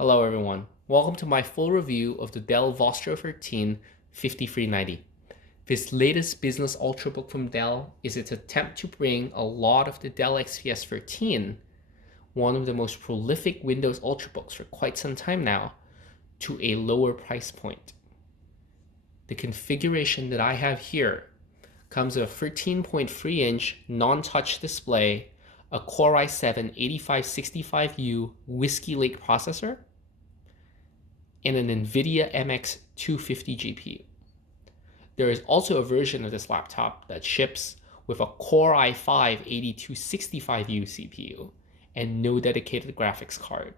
Hello everyone, welcome to my full review of the Dell Vostro 13 5390. This latest business Ultrabook from Dell is its attempt to bring a lot of the Dell XPS 13, one of the most prolific Windows Ultrabooks for quite some time now, to a lower price point. The configuration that I have here comes with a 13.3-inch non-touch display, a Core i7-8565U Whiskey Lake processor, and an NVIDIA MX 250 GPU. There is also a version of this laptop that ships with a Core i5-8265U CPU and no dedicated graphics card.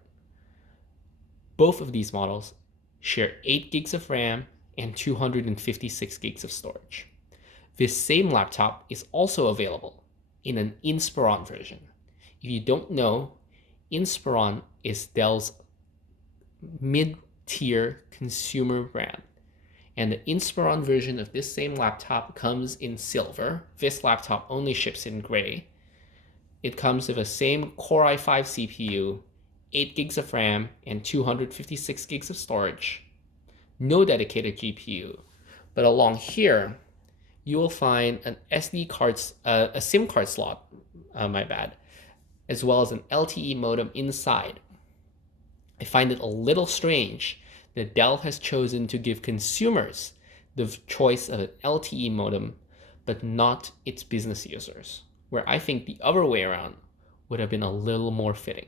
Both of these models share 8 gigs of RAM and 256 gigs of storage. This same laptop is also available in an Inspiron version. If you don't know, Inspiron is Dell's mid-tier consumer brand. And the Inspiron version of this same laptop comes in silver. This laptop only ships in gray. It comes with the same Core i5 CPU, 8 gigs of RAM, and 256 gigs of storage. No dedicated GPU. But along here, you will find an SD card, a SIM card slot, as well as an LTE modem inside. I find it a little strange that Dell has chosen to give consumers the choice of an LTE modem, but not its business users, where I think the other way around would have been a little more fitting.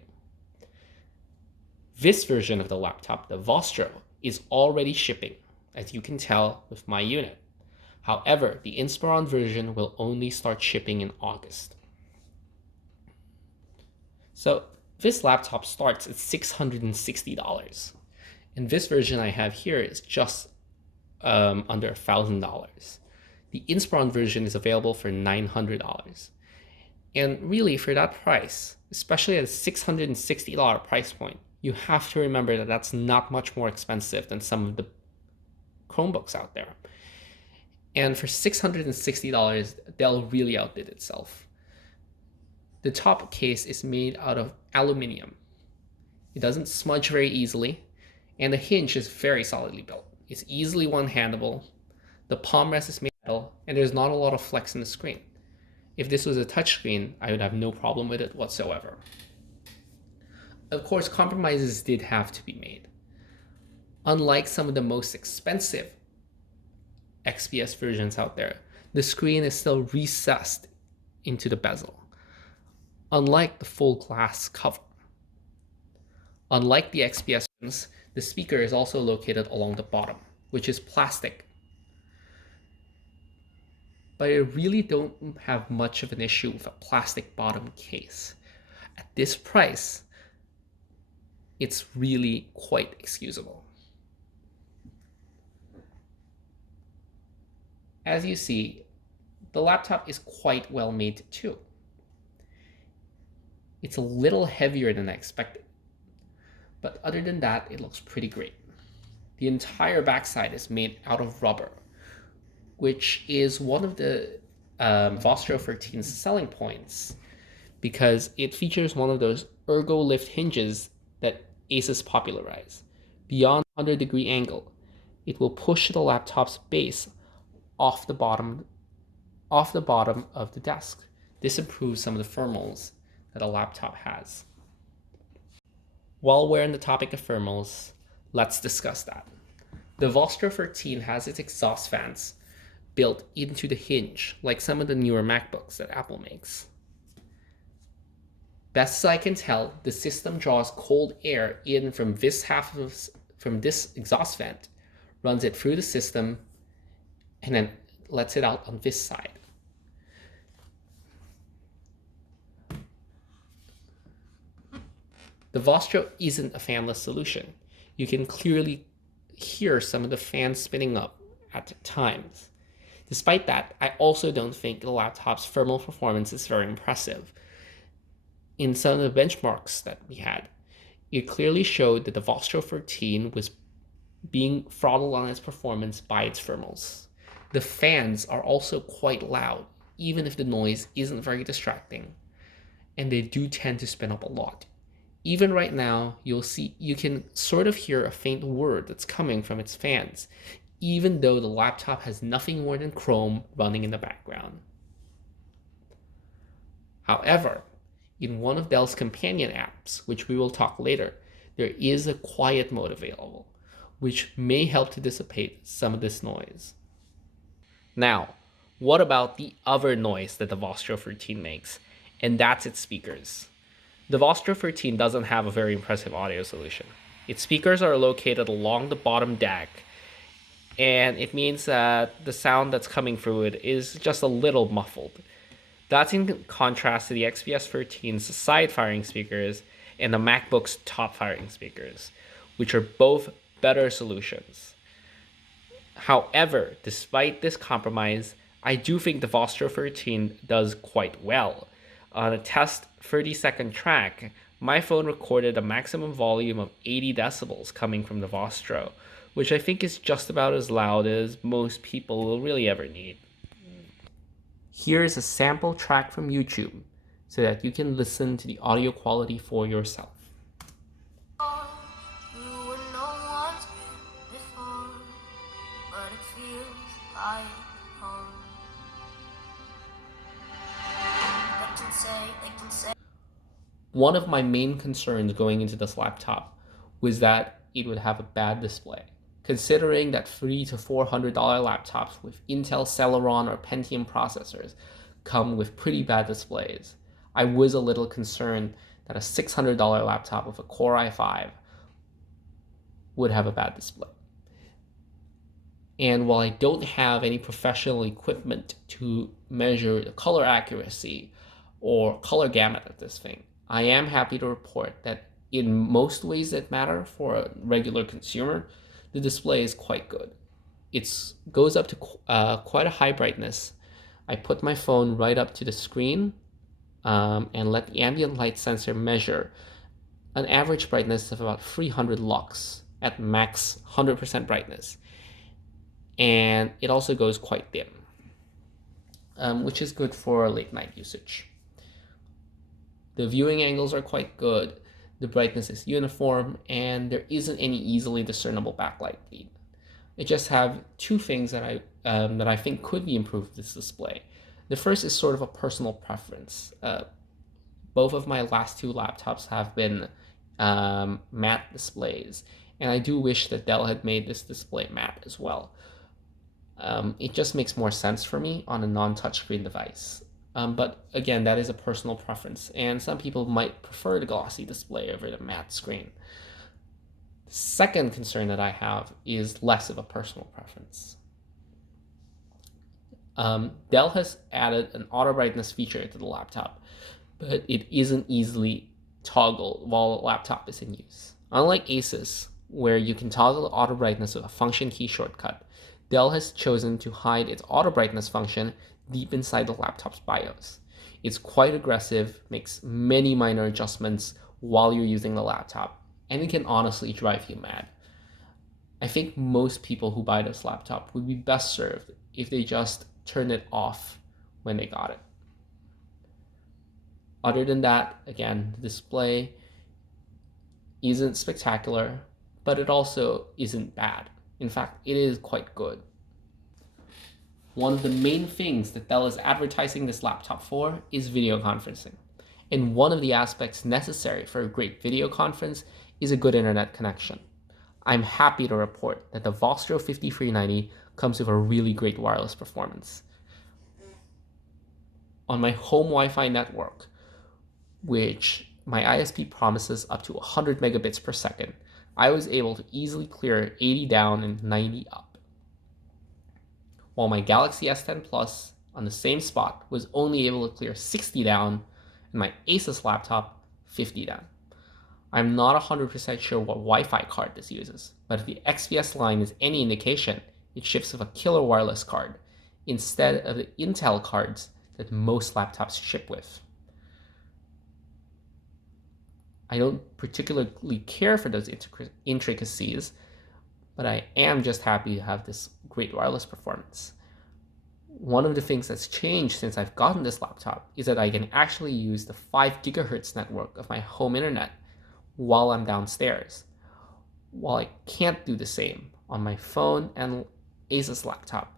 This version of the laptop, the Vostro, is already shipping, as you can tell with my unit. However, the Inspiron version will only start shipping in August. So this laptop starts at $660. And this version I have here is just under $1,000. The Inspiron version is available for $900. And really, for that price, especially at a $660 price point, you have to remember that that's not much more expensive than some of the Chromebooks out there. And for $660, Dell really outdid itself. The top case is made out of aluminum. It doesn't smudge very easily, and the hinge is very solidly built. It's easily one-handable, the palm rest is made of metal, and there's not a lot of flex in the screen. If this was a touchscreen, I would have no problem with it whatsoever. Of course, compromises did have to be made. Unlike some of the most expensive XPS versions out there, the screen is still recessed into the bezel, unlike the full glass cover. Unlike the XPS ones, the speaker is also located along the bottom, which is plastic. But I really don't have much of an issue with a plastic bottom case. At this price, it's really quite excusable. As you see, the laptop is quite well made too. It's a little heavier than I expected, but other than that, it looks pretty great. The entire backside is made out of rubber, which is one of the Vostro 13's selling points, because it features one of those ergo lift hinges that Asus popularized. Beyond 100-degree angle, it will push the laptop's base off the bottom of the desk. This improves some of the thermals that a laptop has. While we're on the topic of thermals, let's discuss that. The Vostro 13 has its exhaust fans built into the hinge, like some of the newer MacBooks that Apple makes. Best as I can tell, the system draws cold air in from this exhaust vent, runs it through the system, and then lets it out on this side. The Vostro isn't a fanless solution. You can clearly hear some of the fans spinning up at times. Despite that, I also don't think the laptop's thermal performance is very impressive. In some of the benchmarks that we had, it clearly showed that the Vostro 13 was being throttled on its performance by its thermals. The fans are also quite loud, even if the noise isn't very distracting, and they do tend to spin up a lot. Even right now, you can sort of hear a faint whir that's coming from its fans, even though the laptop has nothing more than Chrome running in the background. However, in one of Dell's companion apps, which we will talk later, there is a quiet mode available, which may help to dissipate some of this noise. Now, what about the other noise that the Vostro 13 makes? And that's its speakers. The Vostro 13 doesn't have a very impressive audio solution. Its speakers are located along the bottom deck, and it means that the sound that's coming through it is just a little muffled. That's in contrast to the XPS 13's side-firing speakers and the MacBook's top-firing speakers, which are both better solutions. However, despite this compromise, I do think the Vostro 13 does quite well. On a test 30-second track, my phone recorded a maximum volume of 80 decibels coming from the Vostro, which I think is just about as loud as most people will really ever need. Here is a sample track from YouTube so that you can listen to the audio quality for yourself. One of my main concerns going into this laptop was that it would have a bad display. Considering that $300 to $400 laptops with Intel Celeron or Pentium processors come with pretty bad displays, I was a little concerned that a $600 laptop with a Core i5 would have a bad display. And while I don't have any professional equipment to measure the color accuracy or color gamut of this thing, I am happy to report that in most ways that matter for a regular consumer, the display is quite good. It goes up to quite a high brightness. I put my phone right up to the screen and let the ambient light sensor measure an average brightness of about 300 lux at max 100% brightness. And it also goes quite dim, which is good for late night usage. The viewing angles are quite good, the brightness is uniform, and there isn't any easily discernible backlight bleed. I just have two things that I think could be improved with this display. The first is sort of a personal preference. Both of my last two laptops have been matte displays, and I do wish that Dell had made this display matte as well. It just makes more sense for me on a non-touchscreen device. But again, that is a personal preference, and some people might prefer the glossy display over the matte screen. The second concern that I have is less of a personal preference. Dell has added an auto brightness feature to the laptop, but it isn't easily toggled while the laptop is in use. Unlike Asus, where you can toggle the auto brightness with a function key shortcut, Dell has chosen to hide its auto brightness function deep inside the laptop's BIOS. It's quite aggressive, makes many minor adjustments while you're using the laptop, and it can honestly drive you mad. I think most people who buy this laptop would be best served if they just turn it off when they got it. Other than that, again, the display isn't spectacular, but it also isn't bad. In fact, it is quite good. One of the main things that Dell is advertising this laptop for is video conferencing. And one of the aspects necessary for a great video conference is a good internet connection. I'm happy to report that the Vostro 5390 comes with a really great wireless performance. On my home Wi-Fi network, which my ISP promises up to 100 megabits per second, I was able to easily clear 80 down and 90 up. While my Galaxy S10 Plus on the same spot was only able to clear 60 down, and my Asus laptop 50 down. I'm not 100% sure what Wi-Fi card this uses, but if the XPS line is any indication, it ships with a killer wireless card, instead of the Intel cards that most laptops ship with. I don't particularly care for those intricacies, but I am just happy to have this great wireless performance. One of the things that's changed since I've gotten this laptop is that I can actually use the 5 gigahertz network of my home internet while I'm downstairs, while I can't do the same on my phone and Asus laptop,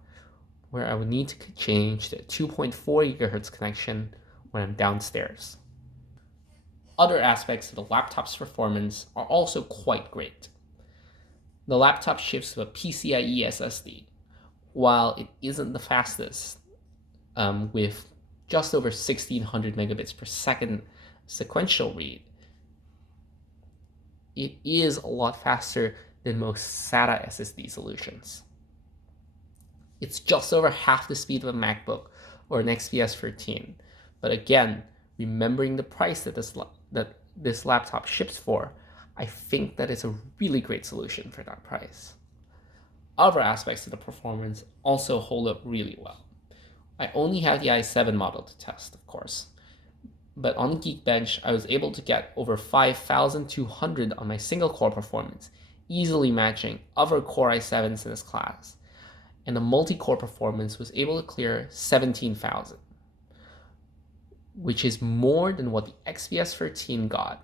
where I would need to change to 2.4 GHz connection when I'm downstairs. Other aspects of the laptop's performance are also quite great. The laptop ships with a PCIe SSD. While it isn't the fastest, with just over 1600 megabits per second sequential read, it is a lot faster than most SATA SSD solutions. It's just over half the speed of a MacBook or an XPS 13, but again, remembering the price that this laptop ships for, I think that it's a really great solution for that price. Other aspects of the performance also hold up really well. I only have the i7 model to test, of course, but on Geekbench, I was able to get over 5,200 on my single core performance, easily matching other Core i7s in this class, and the multi-core performance was able to clear 17,000, which is more than what the XPS 13 got,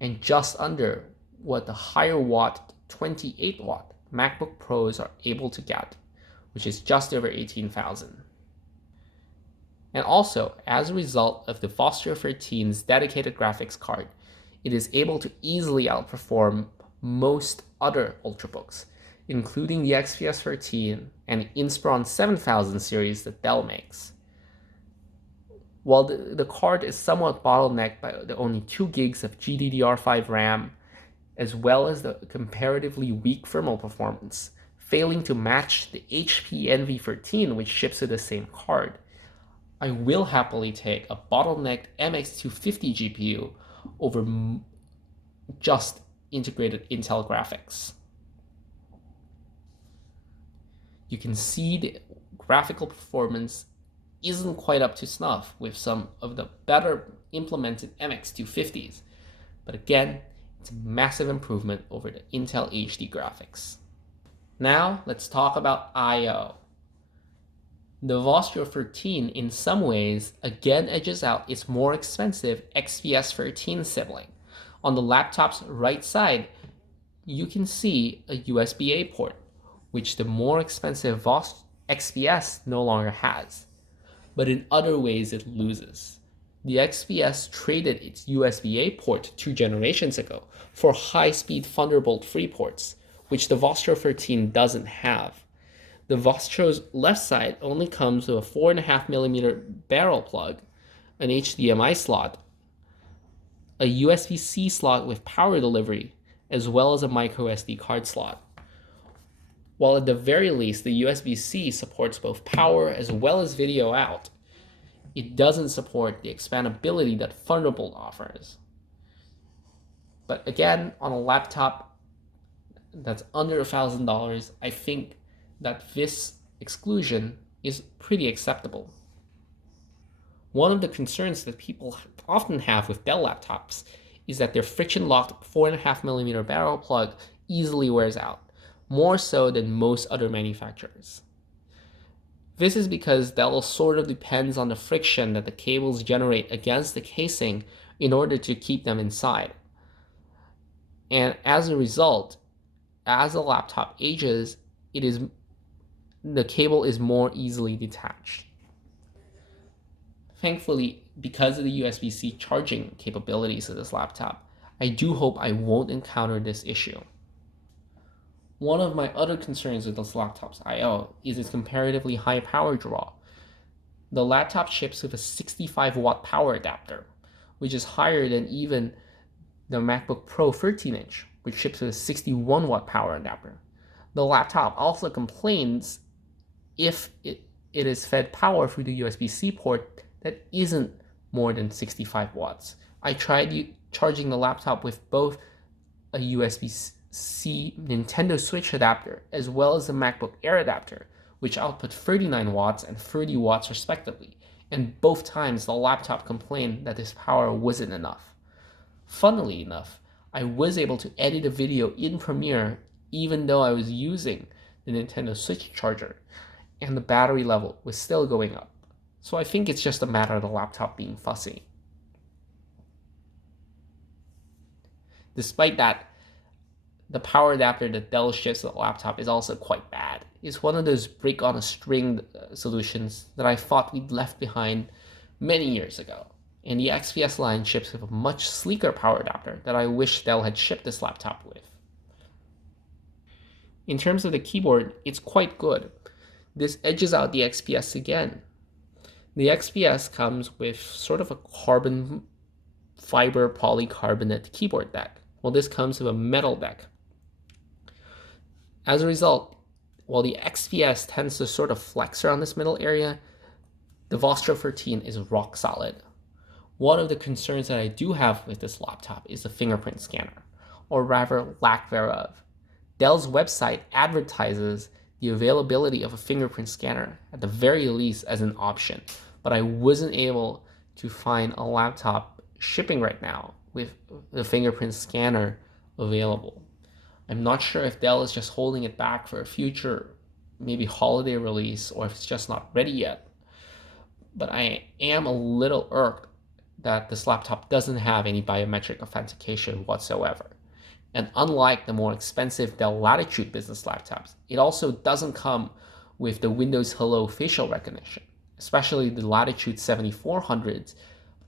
and just under what the higher watt 28 watt MacBook Pros are able to get, which is just over 18,000. And also, as a result of the Vostro 13's dedicated graphics card, it is able to easily outperform most other Ultrabooks, including the XPS 13 and the Inspiron 7000 series that Dell makes. While the card is somewhat bottlenecked by the only 2 gigs of GDDR5 RAM, as well as the comparatively weak thermal performance, failing to match the HP NV13 which ships with the same card, I will happily take a bottlenecked MX250 GPU over just integrated Intel graphics. You can see the graphical performance isn't quite up to snuff with some of the better implemented MX250s, but again, it's a massive improvement over the Intel HD graphics. Now let's talk about I/O. The Vostro 13 in some ways again edges out its more expensive XPS 13 sibling. On the laptop's right side, you can see a USB-A port, which the more expensive XPS no longer has. But in other ways it loses. The XPS traded its USB-A port 2 generations ago for high-speed Thunderbolt 3 ports, which the Vostro 13 doesn't have. The Vostro's left side only comes with a 4.5mm barrel plug, an HDMI slot, a USB-C slot with power delivery, as well as a microSD card slot. While at the very least the USB-C supports both power as well as video out, it doesn't support the expandability that Thunderbolt offers. But again, on a laptop that's under $1,000, I think that this exclusion is pretty acceptable. One of the concerns that people often have with Dell laptops is that their friction-locked 4.5mm barrel plug easily wears out, more so than most other manufacturers. This is because Dell sort of depends on the friction that the cables generate against the casing in order to keep them inside. And as a result, as the laptop ages, the cable is more easily detached. Thankfully, because of the USB-C charging capabilities of this laptop, I do hope I won't encounter this issue. One of my other concerns with this laptop's I/O is its comparatively high power draw. The laptop ships with a 65-watt power adapter, which is higher than even the MacBook Pro 13-inch, which ships with a 61-watt power adapter. The laptop also complains if it is fed power through the USB-C port that isn't more than 65 watts. I tried charging the laptop with both a USB-C Nintendo Switch adapter as well as the MacBook Air adapter, which output 39 watts and 30 watts respectively, and both times the laptop complained that this power wasn't enough. Funnily enough, I was able to edit a video in Premiere even though I was using the Nintendo Switch charger, and the battery level was still going up. So I think it's just a matter of the laptop being fussy. Despite that, the power adapter that Dell ships with the laptop is also quite bad. It's one of those brick on a string solutions that I thought we'd left behind many years ago. And the XPS line ships with a much sleeker power adapter that I wish Dell had shipped this laptop with. In terms of the keyboard, it's quite good. This edges out the XPS again. The XPS comes with sort of a carbon fiber polycarbonate keyboard deck, while this comes with a metal deck. As a result, while the XPS tends to sort of flex around this middle area, the Vostro 13 is rock solid. One of the concerns that I do have with this laptop is the fingerprint scanner, or rather lack thereof. Dell's website advertises the availability of a fingerprint scanner, at the very least as an option, but I wasn't able to find a laptop shipping right now with the fingerprint scanner available. I'm not sure if Dell is just holding it back for a future, maybe holiday release, or if it's just not ready yet. But I am a little irked that this laptop doesn't have any biometric authentication whatsoever. And unlike the more expensive Dell Latitude business laptops, it also doesn't come with the Windows Hello facial recognition, especially the Latitude 7400's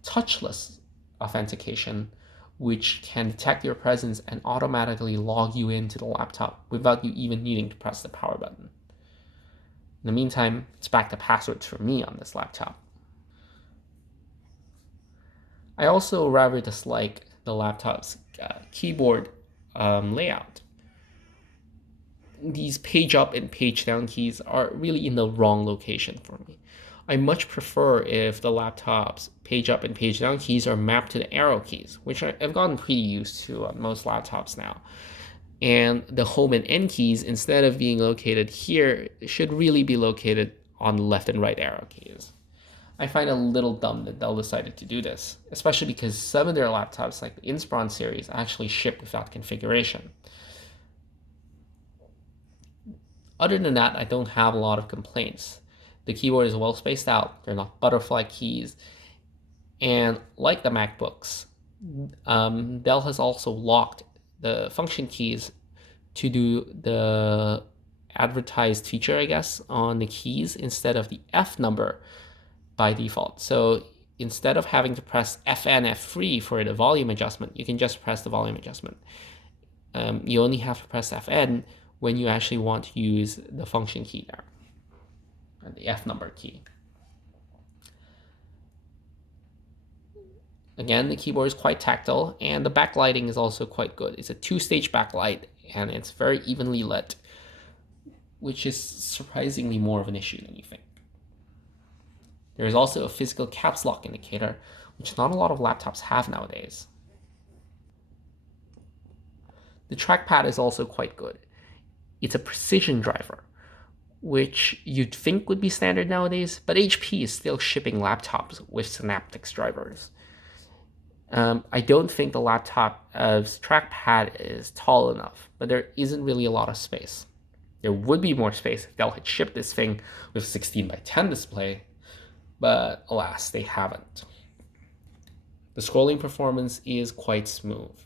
touchless authentication, which can detect your presence and automatically log you into the laptop without you even needing to press the power button. In the meantime, it's back to passwords for me on this laptop. I also rather dislike the laptop's keyboard layout. These page up and page down keys are really in the wrong location for me. I much prefer if the laptop's page up and page down keys are mapped to the arrow keys, which I've gotten pretty used to on most laptops now. And the home and end keys, instead of being located here, should really be located on the left and right arrow keys. I find it a little dumb that Dell decided to do this, especially because some of their laptops, like the Inspiron series, actually ship without configuration. Other than that, I don't have a lot of complaints. The keyboard is well spaced out, they're not butterfly keys, and like the MacBooks, Dell has also locked the function keys to do the advertised feature, I guess, on the keys instead of the F number by default. So instead of having to press FN F3 for the volume adjustment, you can just press the volume adjustment. You only have to press FN when you actually want to use the function key there, and the F number key. Again, the keyboard is quite tactile, and the backlighting is also quite good. It's a two-stage backlight, and it's very evenly lit, which is surprisingly more of an issue than you think. There is also a physical caps lock indicator, which not a lot of laptops have nowadays. The trackpad is also quite good. It's a precision driver, which you'd think would be standard nowadays, but HP is still shipping laptops with Synaptics drivers. I don't think the laptop's trackpad is tall enough, but there isn't really a lot of space. There would be more space if Dell had shipped this thing with a 16:10 display, but alas, they haven't. The scrolling performance is quite smooth.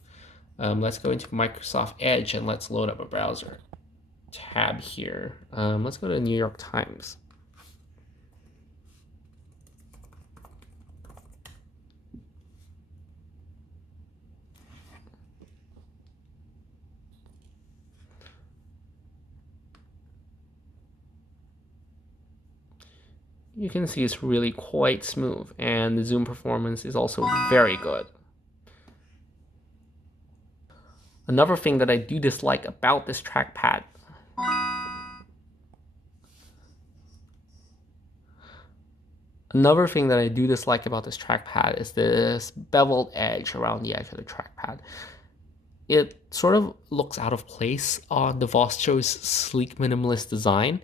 Let's go into Microsoft Edge and let's load up a browser tab here. Let's go to New York Times. You can see it's really quite smooth, and the zoom performance is also very good. Another thing that I do dislike about this trackpad is this beveled edge around the edge of the trackpad. It sort of looks out of place on the Vostro's sleek minimalist design,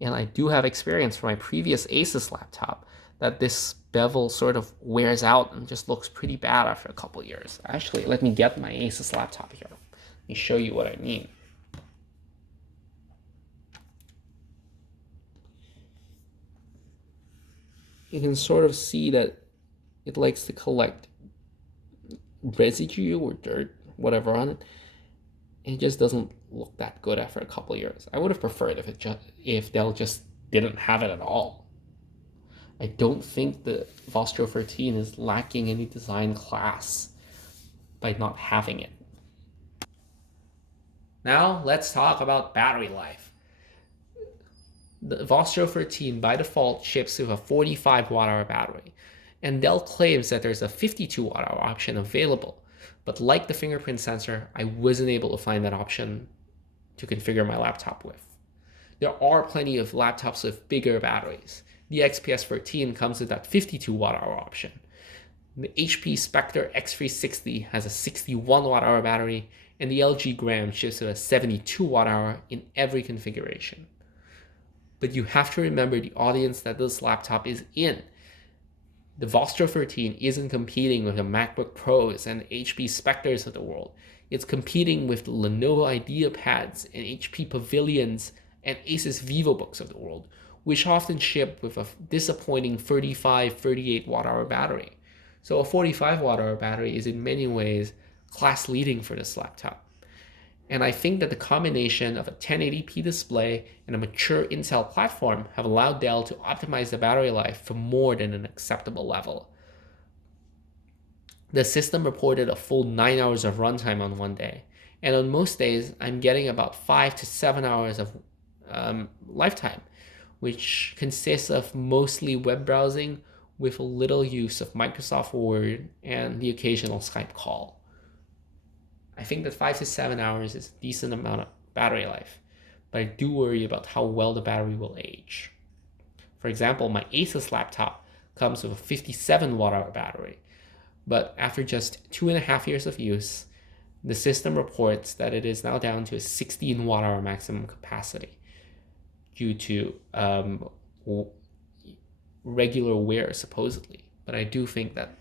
and I do have experience from my previous Asus laptop that this bevel sort of wears out and just looks pretty bad after a couple years. Actually, let me get my Asus laptop here. Let me show you what I mean. You can sort of see that it likes to collect residue or dirt whatever on it. It just doesn't look that good after a couple of years. I would have preferred if Dell just didn't have it at all. I don't think the Vostro 13 is lacking any design class by not having it. Now let's talk about battery life. The Vostro 13 by default ships with a 45 watt-hour battery, and Dell claims that there's a 52 watt-hour option available. But like the fingerprint sensor, I wasn't able to find that option to configure my laptop with. There are plenty of laptops with bigger batteries. The XPS 13 comes with that 52 watt-hour option. The HP Spectre X360 has a 61 watt-hour battery, and the LG Gram ships with a 72 watt-hour in every configuration. But you have to remember the audience that this laptop is in. The Vostro 13 isn't competing with the MacBook Pros and HP Spectres of the world. It's competing with the Lenovo IdeaPads and HP Pavilions and Asus VivoBooks of the world, which often ship with a disappointing 35-38 watt-hour battery. So a 45 watt-hour battery is in many ways class-leading for this laptop. And I think that the combination of a 1080p display and a mature Intel platform have allowed Dell to optimize the battery life for more than an acceptable level. The system reported a full 9 hours of runtime on one day, and on most days I'm getting about 5 to 7 hours of lifetime, which consists of mostly web browsing with a little use of Microsoft Word and the occasional Skype call. I think that 5 to 7 hours is a decent amount of battery life, but I do worry about how well the battery will age. For example, my Asus laptop comes with a 57 watt-hour battery, but after just 2.5 years of use, the system reports that it is now down to a 16 watt-hour maximum capacity due to regular wear, supposedly. But I do think that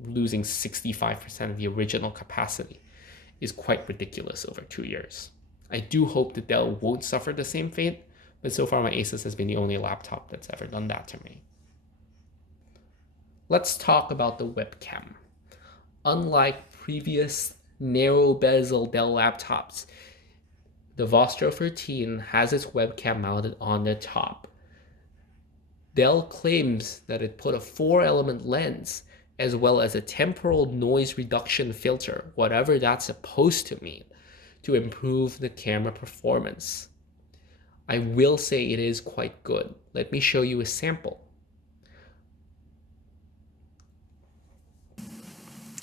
losing 65% of the original capacity is quite ridiculous over 2 years. I do hope that Dell won't suffer the same fate, but so far my Asus has been the only laptop that's ever done that to me. Let's talk about the webcam. Unlike previous narrow bezel Dell laptops, the Vostro 13 has its webcam mounted on the top. Dell claims that it put a 4-element lens as well as a temporal noise reduction filter, whatever that's supposed to mean, to improve the camera performance. I will say it is quite good. Let me show you a sample.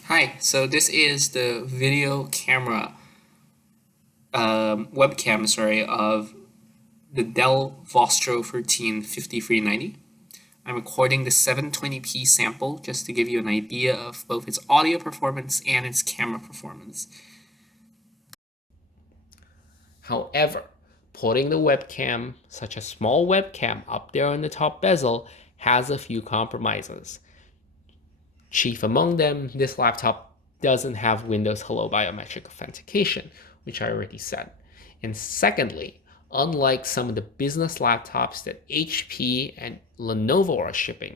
Hi, so this is the video camera, webcam, of the Dell Vostro 13 5390. I'm recording the 720p sample just to give you an idea of both its audio performance and its camera performance. However, putting the webcam, such a small webcam, up there on the top bezel has a few compromises. Chief among them, this laptop doesn't have Windows Hello biometric authentication, which I already said. And secondly, unlike some of the business laptops that HP and Lenovo are shipping,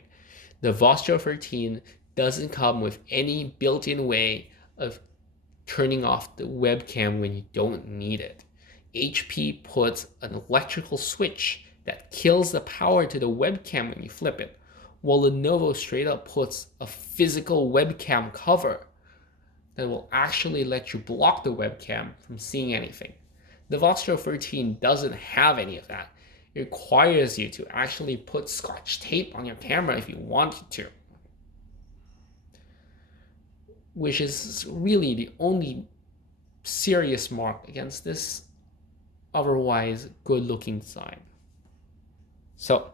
the Vostro 13 doesn't come with any built-in way of turning off the webcam when you don't need it. HP puts an electrical switch that kills the power to the webcam when you flip it, while Lenovo straight up puts a physical webcam cover that will actually let you block the webcam from seeing anything. The Vostro 13 doesn't have any of that. It requires you to actually put Scotch tape on your camera if you wanted to, which is really the only serious mark against this otherwise good-looking design. So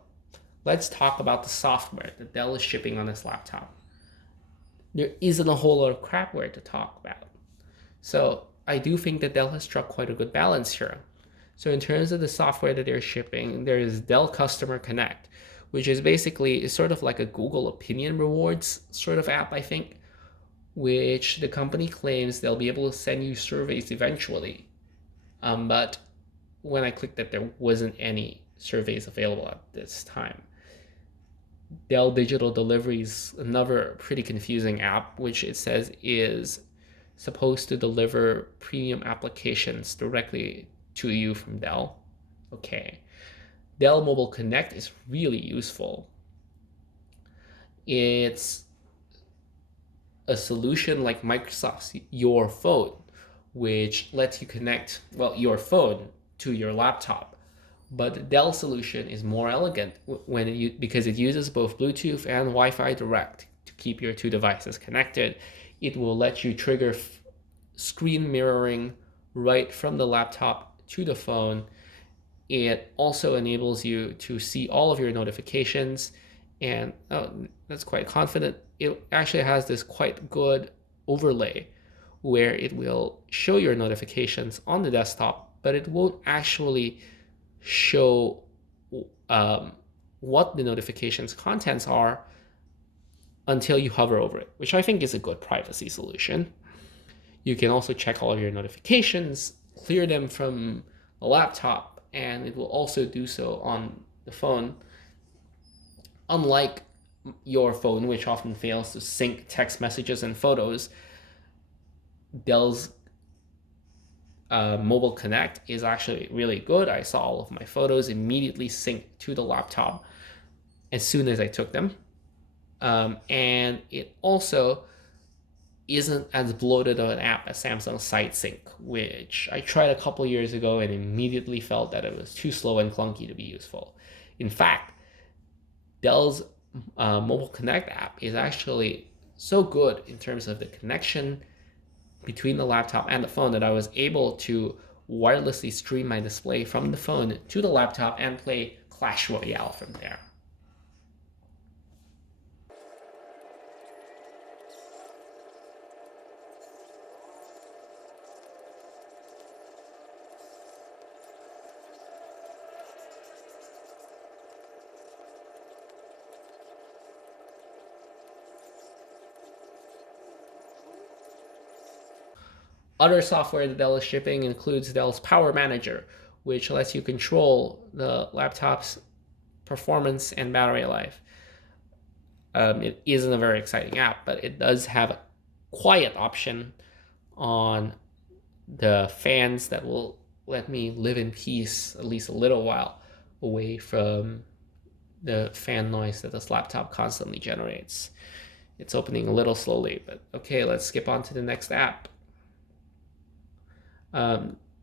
let's talk about the software that Dell is shipping on this laptop. There isn't a whole lot of crapware to talk about. So I do think that Dell has struck quite a good balance here. So in terms of the software that they're shipping, there is Dell Customer Connect, which is basically sort of like a Google Opinion Rewards sort of app, I think, which the company claims they'll be able to send you surveys eventually. But when I clicked that, there wasn't any surveys available at this time. Dell Digital Delivery is another pretty confusing app, which it says is supposed to deliver premium applications directly to you from Dell. Okay. Dell Mobile Connect is really useful. It's a solution like Microsoft's Your Phone, which lets you connect, well, your phone to your laptop. But the Dell solution is more elegant because it uses both Bluetooth and Wi-Fi Direct to keep your two devices connected. It will let you trigger screen mirroring right from the laptop to the phone. It also enables you to see all of your notifications, and that's quite confident. It actually has this quite good overlay where it will show your notifications on the desktop, but it won't actually show what the notifications contents are until you hover over it, which I think is a good privacy solution. You can also check all of your notifications, clear them from the laptop, and it will also do so on the phone. Unlike Your Phone, which often fails to sync text messages and photos, Dell's Mobile Connect is actually really good. I saw all of my photos immediately sync to the laptop as soon as I took them. And it also isn't as bloated of an app as Samsung SiteSync, which I tried a couple years ago and immediately felt that it was too slow and clunky to be useful. In fact, Dell's Mobile Connect app is actually so good in terms of the connection between the laptop and the phone that I was able to wirelessly stream my display from the phone to the laptop and play Clash Royale from there. Other software that Dell is shipping includes Dell's Power Manager, which lets you control the laptop's performance and battery life. It isn't a very exciting app, but it does have a quiet option on the fans that will let me live in peace at least a little while away from the fan noise that this laptop constantly generates. It's opening a little slowly, but okay, let's skip on to the next app.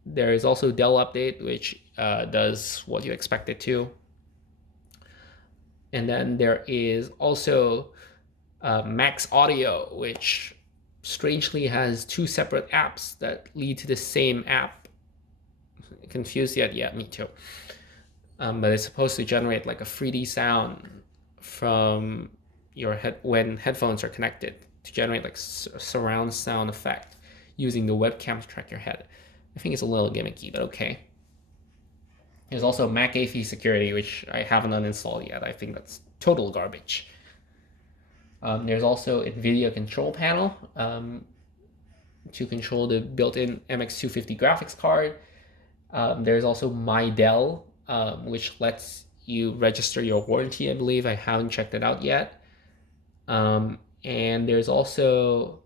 There is also Dell Update, which does what you expect it to. And then there is also Max Audio, which strangely has two separate apps that lead to the same app. Confused yet? Yeah, me too. But it's supposed to generate like a 3D sound from your head when headphones are connected to generate like a surround sound effect using the webcam to track your head. I think it's a little gimmicky, but okay. There's also McAfee Security, which I haven't uninstalled yet. I think that's total garbage. There's also NVIDIA Control Panel to control the built-in MX250 graphics card. There's also My Dell, which lets you register your warranty, I believe. I haven't checked it out yet. And there's also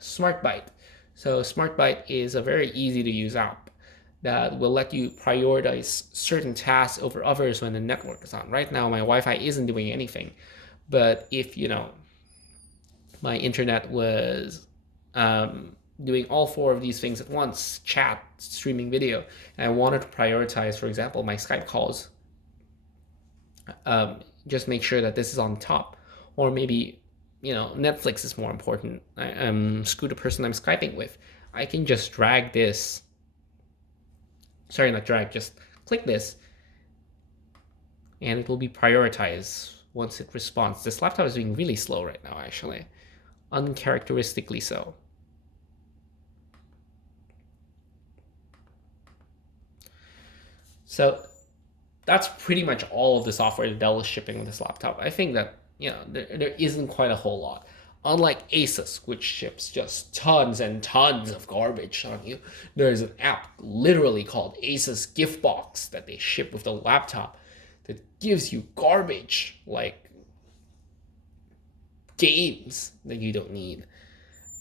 SmartByte. So SmartByte is a very easy to use app that will let you prioritize certain tasks over others when the network is on. Right now, my Wi-Fi isn't doing anything. But if, my internet was doing all four of these things at once, chat, streaming video, and I wanted to prioritize, for example, my Skype calls, just make sure that this is on top. Or maybe Netflix is more important. Screw the person I'm Skyping with. I can just drag this. Sorry, not drag, just click this. And it will be prioritized once it responds. This laptop is being really slow right now, actually. Uncharacteristically so. So that's pretty much all of the software that Dell is shipping with this laptop. I think that there isn't quite a whole lot. Unlike Asus, which ships just tons and tons of garbage on you, there's an app literally called Asus Gift Box that they ship with the laptop that gives you garbage like games that you don't need.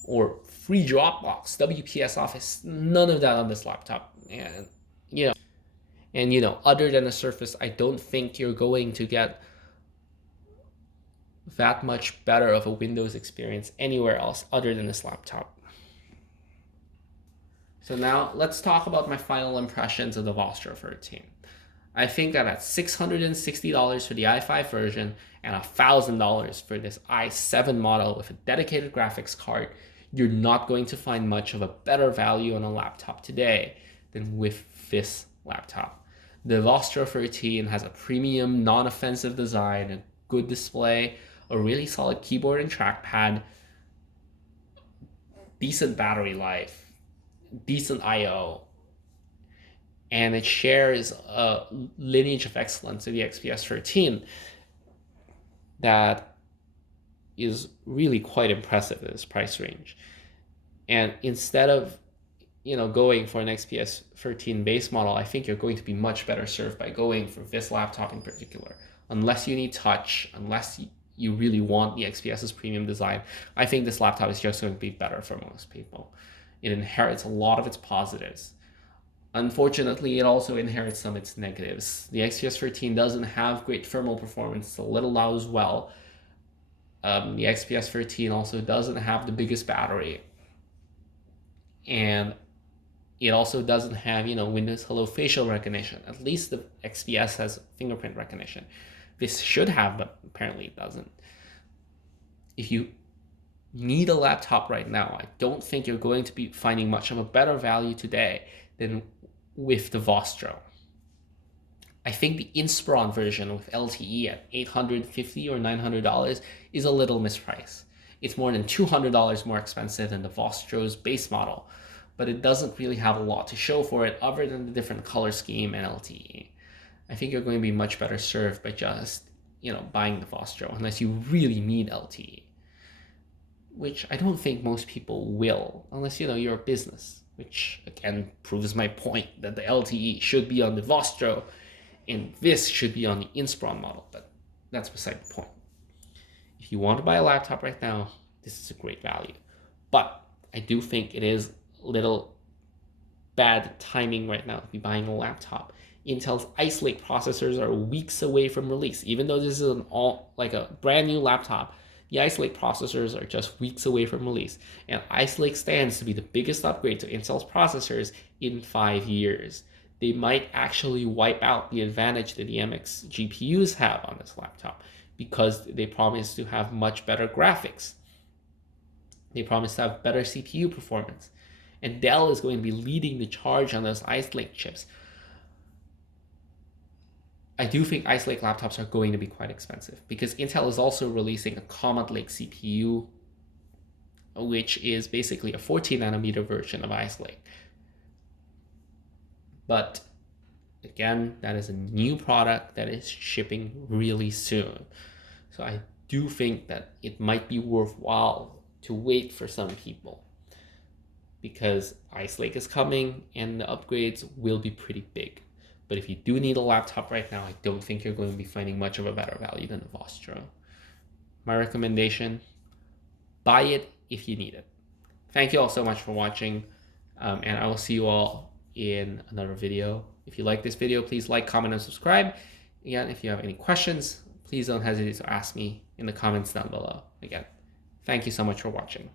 or free Dropbox, WPS Office, none of that on this laptop. And other than the Surface, I don't think you're going to get that much better of a Windows experience anywhere else other than this laptop. So now let's talk about my final impressions of the Vostro 13. I think that at $660 for the i5 version and $1,000 for this i7 model with a dedicated graphics card, you're not going to find much of a better value on a laptop today than with this laptop. The Vostro 13 has a premium, non-offensive design, a good display, a really solid keyboard and trackpad, decent battery life, decent I/O, and it shares a lineage of excellence to the XPS 13 that is really quite impressive at this price range. And instead of going for an XPS 13 base model, I think you're going to be much better served by going for this laptop in particular. Unless you need touch, unless you really want the XPS's premium design, I think this laptop is just going to be better for most people. It inherits a lot of its positives. Unfortunately, it also inherits some of its negatives. The XPS 13 doesn't have great thermal performance, it's a little loud as well. The XPS 13 also doesn't have the biggest battery. And it also doesn't have, Windows Hello facial recognition. At least the XPS has fingerprint recognition. This should have, but apparently it doesn't. If you need a laptop right now, I don't think you're going to be finding much of a better value today than with the Vostro. I think the Inspiron version with LTE at $850 or $900 is a little mispriced. It's more than $200 more expensive than the Vostro's base model, but it doesn't really have a lot to show for it other than the different color scheme and LTE. I think you're going to be much better served by just, buying the Vostro, unless you really need LTE, which I don't think most people will, unless, you're a business, which again proves my point that the LTE should be on the Vostro and this should be on the Inspiron model, but that's beside the point. If you want to buy a laptop right now, this is a great value. But I do think it is a little bad timing right now to be buying a laptop. Intel's Ice Lake processors are weeks away from release. Even though this is a brand new laptop, the Ice Lake processors are just weeks away from release. And Ice Lake stands to be the biggest upgrade to Intel's processors in 5 years. They might actually wipe out the advantage that the MX GPUs have on this laptop because they promise to have much better graphics. They promise to have better CPU performance. And Dell is going to be leading the charge on those Ice Lake chips. I do think Ice Lake laptops are going to be quite expensive because Intel is also releasing a Comet Lake CPU, which is basically a 14 nanometer version of Ice Lake. But again, that is a new product that is shipping really soon. So I do think that it might be worthwhile to wait for some people because Ice Lake is coming and the upgrades will be pretty big. But if you do need a laptop right now, I don't think you're going to be finding much of a better value than the Vostro. My recommendation, buy it if you need it. Thank you all so much for watching, and I will see you all in another video. If you like this video, please like, comment, and subscribe. Again, if you have any questions, please don't hesitate to ask me in the comments down below. Again, thank you so much for watching.